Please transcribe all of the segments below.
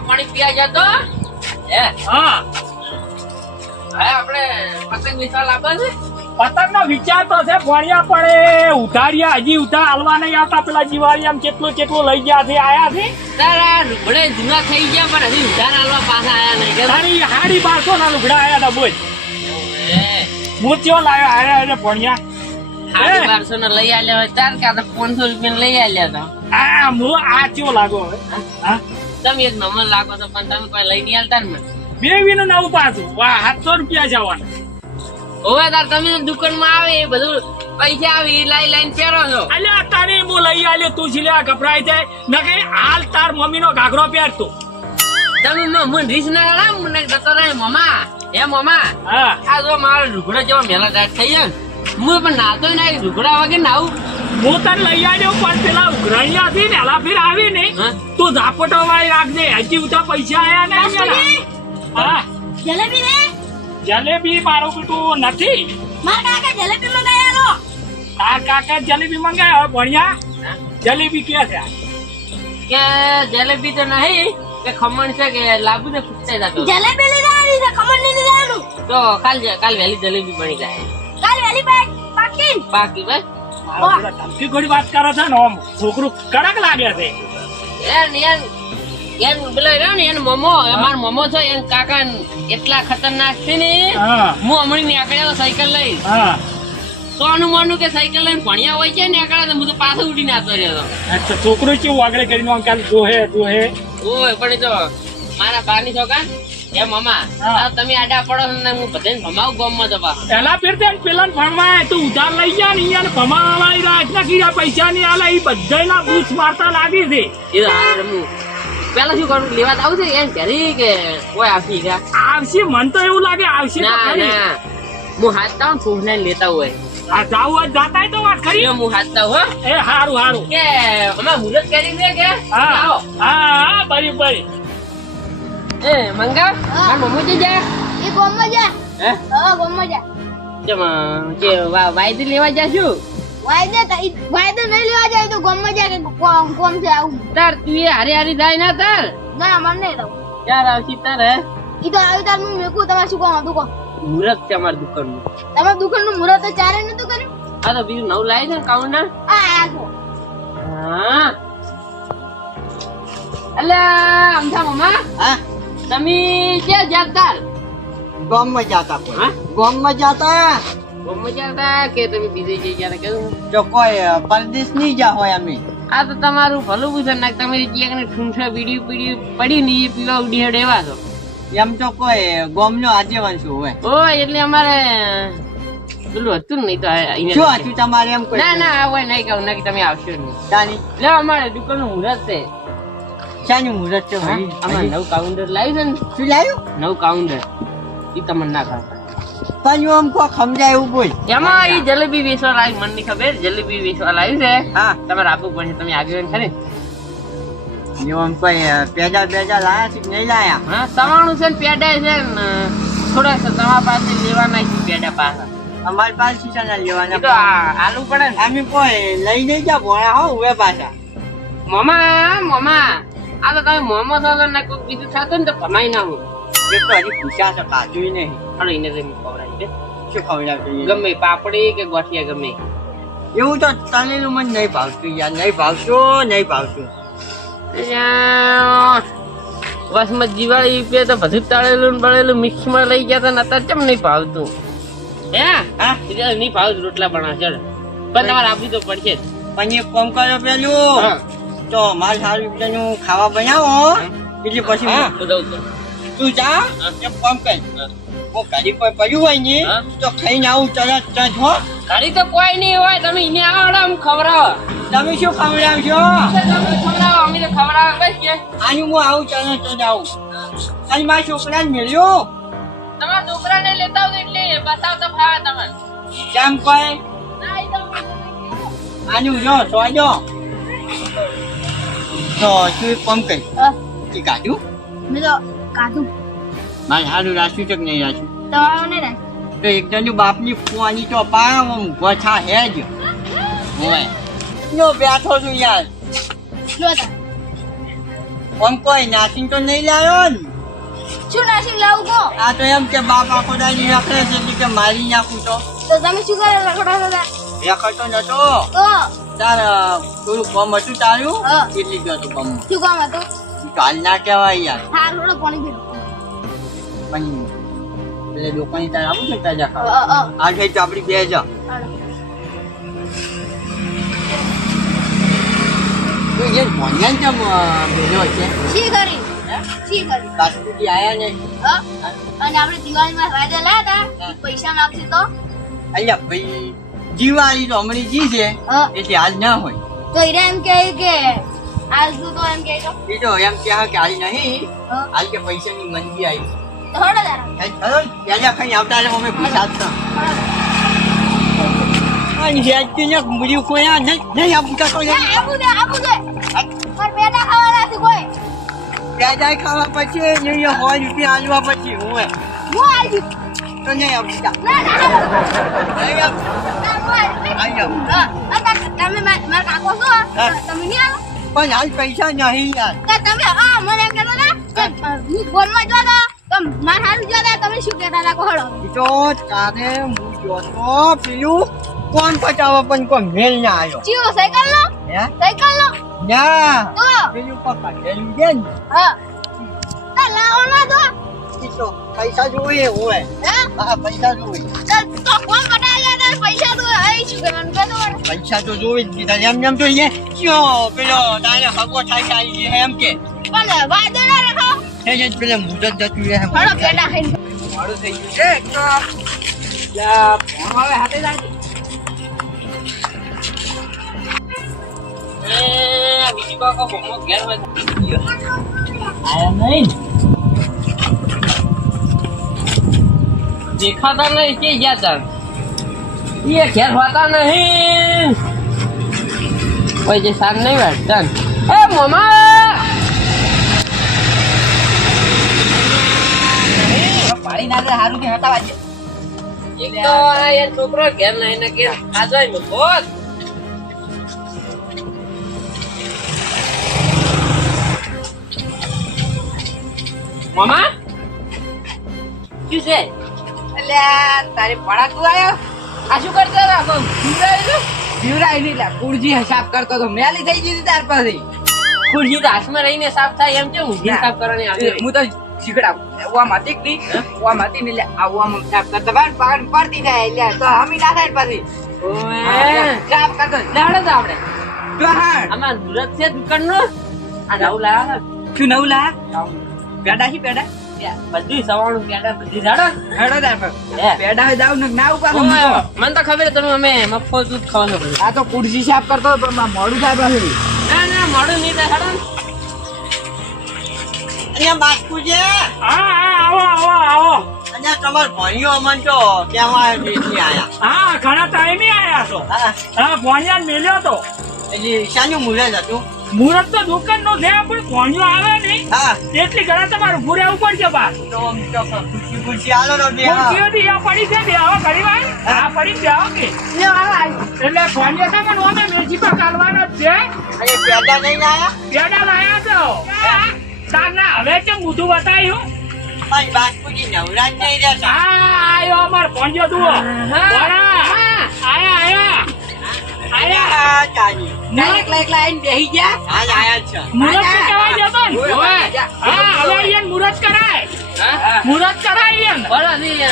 પાણી પીવા જતો હે હા આપણે પતંગ વિશાલ આપે છે પતંગ નો વિચાર તો છે ભણ્યા પણ ઉધાર્યા હજી ઉધાર હાલવા નહીં આવતા પેલા દિવાળી આમ કેટલું લઈ ગયા છે આયા છે તારા લુગડે જૂના થઈ ગયા પણ હજી ઉધાર હાલવા પાછા આયા નહીં તારી 1250 ના લુગડા આયા હતા બોલ હું ચો લાવ્યો આયા ભણ્યા 1250 ને લઈ આલ્યા હોય તાર કાં 500 રૂપિયા લઈ આલ્યા હતા આ હું આ ચો લાગો હા તમે એક નંબર લાગો તો પણ તમે કોઈ લઈ નહીં આલતા ને બે વીનો નવું પાછું વાહ 700 રૂપિયા જવાના હવે તાર તમે દુકાનમાં આવે એ બધું પૈસા આવી લાઈન પહેરો છો અલ્યા તારે હું લઈ આલ્યો તું છિલ્યા ગભરાઈ જાય ન કે હાલ તાર મમ્મી નો ઘાઘરો પહેરતો તમે મને રીસ ના રામ મને જતો રહે મમા હે મમા હા આ જો મારો લુગડો જેવો મેલા દાટ થઈ જાય હું પણ નાતો ના લુગડા વગર નાવું હું તને લઈ આવ્યો પણ પેલા ઉઘરાણિયા હતી ને હલા ફેર આવી ને તું ઝાપટો વાળી રાખજે હજી ઉતા પૈસા આયા ને હા જલેબી રે જલેબી મારું બેટું નથી મારા કાકા જલેબી મંગાયાલો તાર કાકા જલેબી મંગાયો ભણ્યા જલેબી કે છે કે જલેબી તો નહીં કે ખમણ છે કે લાબુ ને ફૂટતા જતો જલેબી લઈ આવી છે ખબર નહીં લેવાનું તો કાલ વહેલી જલેબી બની જાય કાલ વેલી પાકી બાકી બસ ધમકી ઘોડી વાત કરે છે ને આમ છોકરું કડક લાગે છે એન પેલો રહ્યો ને એન મમો અમાર મમો છે એન કાકા એટલા ખતરનાક છે ને હું હમણાં નીકળ્યો સાયકલ લઈ સોનું મોનું કે સાયકલ લઈને ભણ્યા હોય છે ને નીકળ્યા હું તો પાછો ઉડીને આવતો રહ્યો અચ્છા છોકરું કેવું આગળ કરીને આમ કાલ જોહે ઓય પણ તો મારા બાની છોકરા એ મમા તમે આડા પડો ને હું બધાને ભમાવું ગામમાં જવા પેલા ફેર પેલા ભણવા તું ઉધાર લઈ જા ને યાર ભમાવાળી રાત ના કીધા પૈસા ની આલે એ બધાના બૂચ મારતા લાગી છે એ પેલા શું કરું લેવા આવું છે એમ ઘરે કે કોઈ આપી ગયા આવશે મન તો એવું લાગે આવશે ના ના હું હાથતા હું છોકને લેતા હોય આ જાવ જાતા તો વાત કરી હું હાથતા હો એ હારું કે અમે મુહૂર્ત કરી દે કે હા હા બરી એ મંગા આ મમ્મી જ જા એ ગોમમાં જા હે હા ગોમમાં જા કે વાયદી લેવા જાશું વાયદે નહીં લેવા જાય તો ગોમમાં જા કે કોમ છે આવું તાર તું એ હારી જાય ના તાર ના મને નહીં રહું ક્યારે આવશી તાર હે ઈ તો આવી તાર હું મેકું તમારે શું કામ હતું કહો મુહૂર્ત છે અમારી દુકાનનું તમારી દુકાનનું મુહૂર્ત તો ચારે નતું કર્યું આ તો બીજું નવું લાવી છે ને કાઉન્ટર આ છો હા અલ્યા અમથા મમ્મા હા તમે ક્યાં જાતા ગામમાં જાતા કોઈ હા ગામમાં જાતા ગામમાં જાતા કે તમે બીજે જગ્યાએ કેવું જો કોઈ પરદેશ નહીં જા હોય અમે આ તો તમારું ભલું પૂછે ને તમે ક્યાંક ઠૂંઠા બીડી પડી ને એ પીવા ઉડી એવા છો એમ તો કોઈ ગામનો આગેવાન છું હોય ઓ એટલે અમારે પેલું હતું ને નહીં તો શું હતું તમારે એમ કોઈ ના હોય નહીં કહું ના કે તમે આવશો નહીં તાની લે અમારે દુકાનનું મુહૂર્ત છે શાનું મુહૂર્ત છે ભાઈ અમારે નવું કાઉન્ટર લાવ્યું છે ને શું લાવ્યું નવું કાઉન્ટર એ તમને ના ખબર પણ આમ કોઈ સમજાય એવું બોલ એમાં એ જલેબી વેચવા લાવી મને નહીં ખબર જલેબી વેચવા લાવી છે હા તમારે આપવું પડશે તમે આગળ ખરી એમ કોઈ પેજા લાયા છે કે નહીં લાયા હા સવાણું છે ને પેડા છે ને થોડા તમારા પાસે લેવાના છે પેડા પાછા અમારી પાસે શીશાના એ લેવાના તો આલુ પડે ને અમે કોઈ લઈ નહીં જા ભોળા હો હવે પાછા મમા આ તો તમે મોમો થતો ને કોઈ બીજું થતું ને તો ભમાઈ ના હું એક તો હજી પૂછ્યા છે કાચું નહીં અરે એને જઈને ખવડાવી દે શું ખવડાવશે ગમે પાપડી કે ગોઠિયા ગમે એવું તો તળેલું મને નહીં ભાવતું યાર નહીં ભાવતું બસમાં દિવાળી પે તો બધું તળેલું ને બળેલું મિક્સમાં લઈ ગયા હતા ને અત્યારે કેમ નહીં ભાવતું હે હા નહીં ભાવ રોટલા બના ચડ પણ તમારે આપવી તો પડશે જ પણ એક કામ કરો પેલું તો મારે સારું બીજાનું ખાવા બનાવો એટલે પછી તું જા એક કામ કર હું ઘરે કોઈ પડ્યું હોય ને તો ખાઈને આવું તરત હો ઘરે તો કોઈ નહીં હોય તમે એને આવડે આમ ખવડાવો તમે શું ખવડાવશો તમે ખવડાવો અમે તો ખવડાવો બસ કે આનું હું આવું તરત આવું અને મારા છોકરાને મળ્યો તમારા છોકરાને લેતા આવો એટલે બતાવ તો ખાવા તમે કેમ કોઈ આનું જો સોજો તો તું એક કામ કરી કે કાઢ્યું મેં તો કાઢું મારે સારું રાખ્યું છે કે નહીં રાખ્યું તમારું નહીં રાખ તો એક જણની બાપની ફોની તો પામ ગોછા હે જ હોય નો બેઠો છું યાર લો તા કોમ કોઈ નાસીન તો નહીં લાવ્યો ને શું નાસી લાવું કહો આ તો એમ કે બાપ આખો દાડી રખડે છે એટલે કે મારી નાખું તો તમે શું કરે રખડો હતા રખડતો નતો તો તાર થોડું કામ હતું તારું હા. એટલી ગયો હતું કામ શું કામ હતું કાલ ના કહેવાય યાર હાર રોડો પાણી પીવું પણ પેલે લોકોની તાર આવું ને તાજા ખાવા આ ગઈ તો આપડી બે જા તો એ ભણ્યા કેમ બેઠો છે શી કરી શી કરી કાસ્તુજી આયા નહીં હા? અને આપણે દિવાળીમાં રાજા લાયા હતા પૈસા નાખશે તો અલ્યા ભાઈ જીવાળી તો હમણાં જી છે હા. એટલે હાલ ના હોય તો હીરા એમ કહે કે આજ તું તો એમ કહે તો એ તો એમ કે હાલ નહીં હા. હાલ કે પૈસાની મંદી આવી તો હળો તારા હે, ચલો ત્યાં ખાઈ આવતા રહે અમે પૂછા હતા અને જ્યાંથી ને મુરી કોઈ આ નહીં આપતા તો આપું દે પર પેટા ખાવાના છે કોઈ ત્યાં જાય ખાવા પછી નહીં હોય રૂપિયા આલવા પછી હું હું આવી તો નહીં આપતા ના ના નહીં આપ ના હું આવી આવી આપ. હા તમે મારા કાકો છો તમે નહીં આવો પણ હાલ પૈસા નહીં યાર કે તમે હા મને એમ કહેતા હતા કે હું ફોનમાં જોતો તો માર હારું જોતા તમે શું કહેતા હતા કોહળો ઈ તો તારે હું જોતો પેલું કોણ પટાવો પણ કોઈ મેલ ના આવ્યો જીવો સાયકલ નો હે ના તો તો પેલું પકડેલું છે ને હા તા લાવો ના તો ઈ તો પૈસા જોઈએ હોય હા હા પૈસા જોઈએ તો કોણ કટાયા હતા પૈસા તો આઈ શું કરવાનું કે તો પૈસા તો જોઈ જ દીધા એમ તો એ કયો પેલો તારે હગો થાય કે આવી છે એમ કે પણ વાદે ના રાખો છે જ પેલા મુદત જતું રહે હળો પેટા ખાઈને મારું થઈ ગયું છે યા ફોન આવે હાથે જાય બીજી કાકો મોમો ઘેર હોય આયા નહીં દેખાતા નહીં કે ગયા તાર એ ઘેર હોતા નહીં કોઈ જે સાર નહીં વાટતા એ મોમા પાણી ના હારું કે હટાવા દે એક તો આ યાર છોકરો ઘેર નહીં ને ઘેર આ જાય મૂકો મોમા શું છે અલ્યા તારી પડા તું આયો આ શું કરતા હતા આમ જીવડાવી જીવરાય નહીં લા કુળજી હિસાબ કરતો તો મેલી થઈ ગઈ તાર પાસે ખુરશી તો હાથમાં રહીને સાફ થાય એમ છે ઊંઘી સાફ કરવાની આવી હું તો શીખડા ઓવા માતી ની ઓવા માતી ને લે આવા માં સાફ કરતા બાર પાન પડતી જાય લે તો હમી ના થાય પછી ઓએ સાફ કરતો લાડો તો આપણે તો હા આમાં મુરત છે દુકાનનો આ નવું લાયા શું નવું લા પેડા હી પેડા બધી સવાણું પેડા બધી જાડો હેડો તાર પર હે. પેડા હોય દાવ ને ના ઉપાડો ઓય, મને તો ખબર તમે અમે મફો દૂધ ખાવ છો બધું. આ તો કુળજી સાફ કરતો તો પણ મોડું થાય પછી ના ના મોડું નહીં થાય હેડો ને. અહીંયા બાસ્કુ છે હા આવો આવો આવો અહીંયા તમાર ભાઈઓ અમન તો કેવા બેસી આયા હા ઘણા ટાઈમે આયા તો હા હા ભણ્યા મેલ્યો તો એટલે શાનું મુહૂર્ત હતું મુહૂર્ત તો દુકાન નો છે પણ ભણ્યો આવે નહીં હા એટલી ઘણા તમારું ઘૂરે ઉપર છે બાર તો આમ તો ખુશી ખુશી આલો તો બે હા ખુરશીઓથી આ પડી છે બે આવો ઘડી વાર આ પડી બે આવો કે એટલે ભણ્યો છે પણ ઓમે મેજી પર કાઢવાનો જ છે અહીંયા પેદા નહીં આયા પેડા લાયા તો તારના હવે કેમ બધું બતાવ્યું પણ બાસ્કુજી નવરાજ નહીં રહેતા આ આયો અમાર ભણ્યો જુઓ ભણા આયા આયા ચાલી એકલા એકલા આઈને બેહી ગયા હાલ આયા છે મુરત તો કહેવાય જતો ને ઓય. હા હવે અહીંયા મુરત કરાય હા? મુરત કરાય એમ બોલો હજી,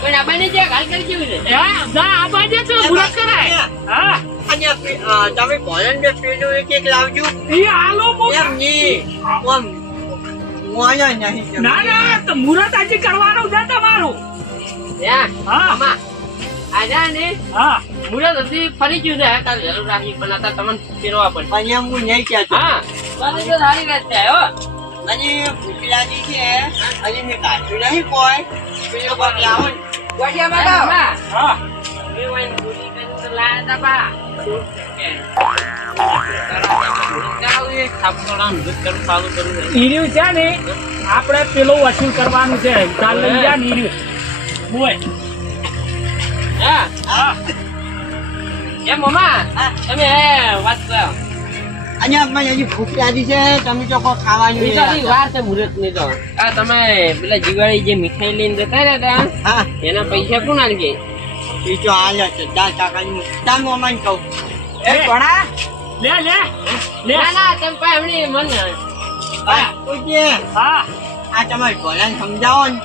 કોઈ આબાની છે હાલ કરી કેવી છે હા જા આ બાજુ છે મુરત કરાય હા અને તમે ભોજન જે પેલું એક લાવજો એ આલો મો એમ નહીં આમ મોયા નહીં ના ના તો મુરત હજી કરવાનું છે તમારું ત્યાં હા આમાં આજા ને હા મુરત હજી ફરી ગયું છે કાલ વહેલું રાખી પણ અત્યારે તમને ફેરવા પડે પણ એમ હું નહીં કહેતો હા બસ તો સારી વાત છે હો અને ભૂખલાજી છે હજી મેં કાઢ્યું નહીં કોઈ પેલું કોઈ લાવો ને. ગોડિયામાં લાવ. હા એ વાઈન પૂરી કરીને તો લાયા તા બા. કરાવું એ થાપડોળાનું દૂધ કરવું ચાલુ કરવું છે. ઈર્યું છે ને આપણે પેલું વસૂલ કરવાનું છે ચાલ લઈ જા ને ઈર્યું બોય હા હા એ મમ્મા તમે વાત કરો અને મને હજી ભૂખ લાગી છે તમે તો કોઈ ખાવાનું એ નહીં તો હજી લાવતા. વાર છે મુહૂર્તની તો. આ તમે પેલા દિવાળી જે મીઠાઈ લઈને જતા રહ્યા હતા, હા એના પૈસા કોણ આલજે? એ તો હાલ છે 10 ટકાની તાનું અમાન કહું એ ભણા લે લે લે ના ના તમે પાસે એમની મન બાસ્કુજી, હા આ તમારે ભોલાને સમજાવો ને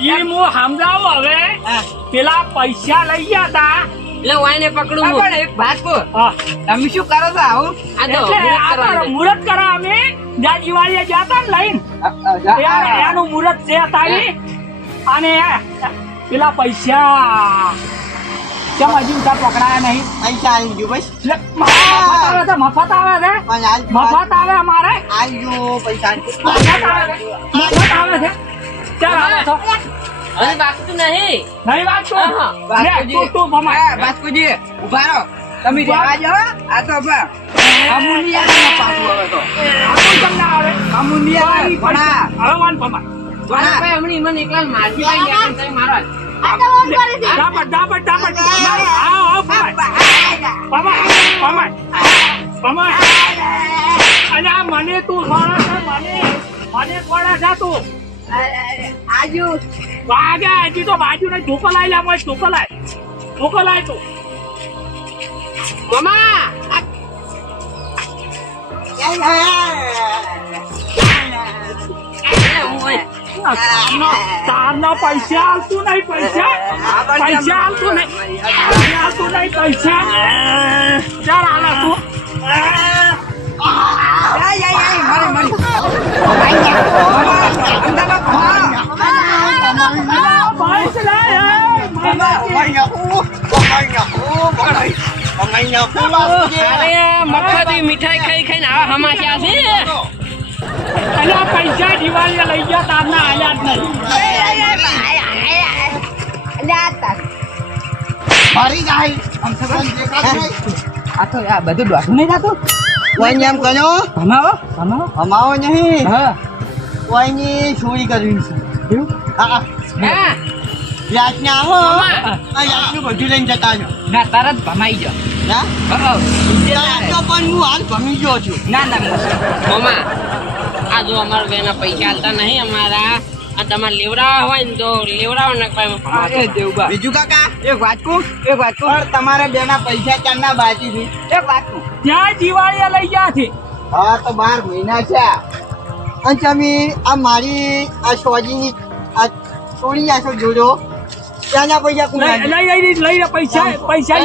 ઈ હું સમજાવું હવે હા પેલા પૈસા લઈ ગયા તા એટલે વાયને પકડું આ હું. પણ એક વાત કહો હા તમે શું કરો છો આવું આ તો એટલે મુહૂર્ત આ કરવાનું છે. મુહૂર્ત કરા અમે જ્યાં દિવાળીએ ગયા તા ને લઈને ત્યારે એનું મુહૂર્ત છે તારી અને પેલા પૈસા કેમ હજી ઉતા પકડાયા નહીં પૈસા આવી ગયું બસ એટલે મફત આવે છે પણ હાલ મફત આવે અમારે આવી ગયું પૈસા મફત આવે છે ચાલ આવે તો હજી બાકી નહીં. નહીં વાત તો હા, લે, તું ભમાય બાસ્કુજી ઉભા રહો તમે રહેવા જાઓ આ તો અમુનિયા પાછું હવે તો આવું તમને આવે અમુનિયા ભણા હવે વાન ભમાય વાયને પાસે એમની મને એકલા મારજી લઈ ગયા હતા, તમે મારો જ. આ તો ફોન કરે છે દાપટ આવો ભમાય ભમાય અને આ મને તું સોળા છે મને કોડા છે તું આજુ વાગે હજી તો બાજુ ને ધોકો લાવી લે મોય ધોકો લાય તું મામા આ તારના પૈસા આવતું નહીં પૈસા આવતું નહીં પૈસા ચાલ આલા તું પૈસ લાય અરે મફતી મીઠાઈ ખાઈ ખાઈને આવા હમાચ્યા છે. અને આ પૈસા દિવાળીએ લઈ ગયા તારના આલ્યા જ નહીં આ તો આ બધું દોઢું નહીં થતું કોઈ એમ કર્યો ભમાવો અમાવો નહીં હા કોઈની ચોરી કરવી છે હા હા રાતને આવો મામા. આ રાતનું બધું લઈને જતા છો ના તરત ભમાઈ જાઓ ના રાત તો પણ હું હાલ ભમી ગયો છું ના ના મામા આ જો અમારા બેના પૈસા હાલતા નહીં અમારા, આ તમારે લેવડાવા હોય ને તો લેવડાવો ને એ દેવબા બીજું કાકા એક વાત કહું પણ તમારે બેના પૈસા ચારના બાકી છે એક વાત કહું ત્યાં દિવાળીએ લઈ ગયા છે હા તો 12 મહિના છે અને તમે આ મારી આ સોજીની આ ચોરી આશો જોજો ત્યાંના પૈસા કોણ આપે? લઈ પૈસા પૈસા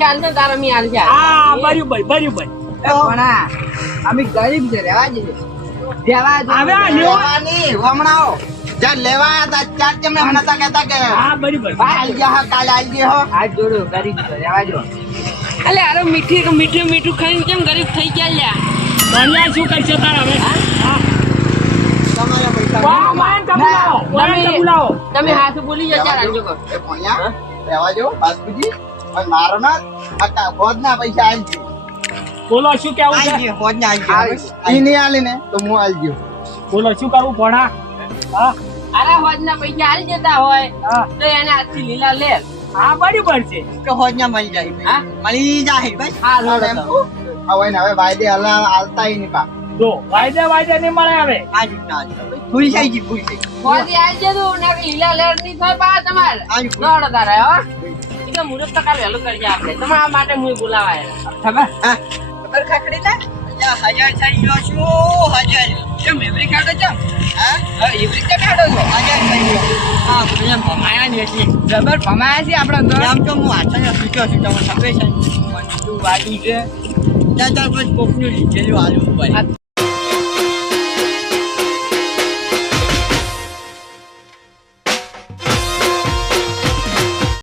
હાલતો તારા મી હાલ જા. હા બરાબર એ ભણા અમે ગરીબ છે રહેવા જઈએ રહેવા હવે આ જોઈએ લેવાની હમણાં આવો. જ્યાં લેવા આવ્યા હતા ત્યાં તમે હમણાં તા કહેતા કે હા બરાબર આઈ ગયા હો, કાલે આઈ ગયા હો. હાથ જોડો ગરીબ છે રહેવા જો અલે અરે મીઠું ખાઈને કેમ ગરીબ થઈ ગયા લ્યા? બન્યા શું કરશે તાર હવે હા તમારા પૈસા વાહ, વાહ, બોલાવો, બોલાવો. તમે હાથ બોલી જા ચાલ આજો કર. એ ભણ્યા? રહેવા જો બાસ્કુજી પણ મારો ના આ હોદના પૈસા આઈ ગયો બોલો શું કેવું આઈ છે ગયો હોદના આઈ ગયો ઈ નહીં આલે ને તો હું આઈ ગયો બોલો શું કરવું ભણા હા અરે હોજના પૈસા હાલ જતા હોય હા તો એને આજથી લીલા લે. હા બરાબર છે કે હોદના મળી જાય હા? મળી જાય બસ હા, લો, લો, એમ. લો. હવે ને હવે વાયદે હાલતા નહીં પા જો વાયદે નહીં મળે હવે આ જ રીતના હાલતા. ભૂલી જાય છે ભૂલી જાય હોજી હાલ જતું ને કે લીલા લેર ની થાય પા તમારે આજ દોડ તારે હો. એટલે મુહૂર્ત તો કાલ વહેલું કરજે આપણે તમારા માટે હું બોલાવાય. ખબર હા ખબર ખાખડી ના હજાર થઈ ગયો છું હજાર કેમ એવરી કાઢો છો હા હા એવરી રીતે કાઢો છો હજાર થઈ ગયો હા ભૂલ્યા ભમાયા ને એટલે જબર ભમાયા છે આપણો તો આમ તો હું હાથને સૂક્યો છું તમને ખબર છે પણ તું વાગી છે ત્યાં કોઈ કોકનું લીધેલું હાલવું પડે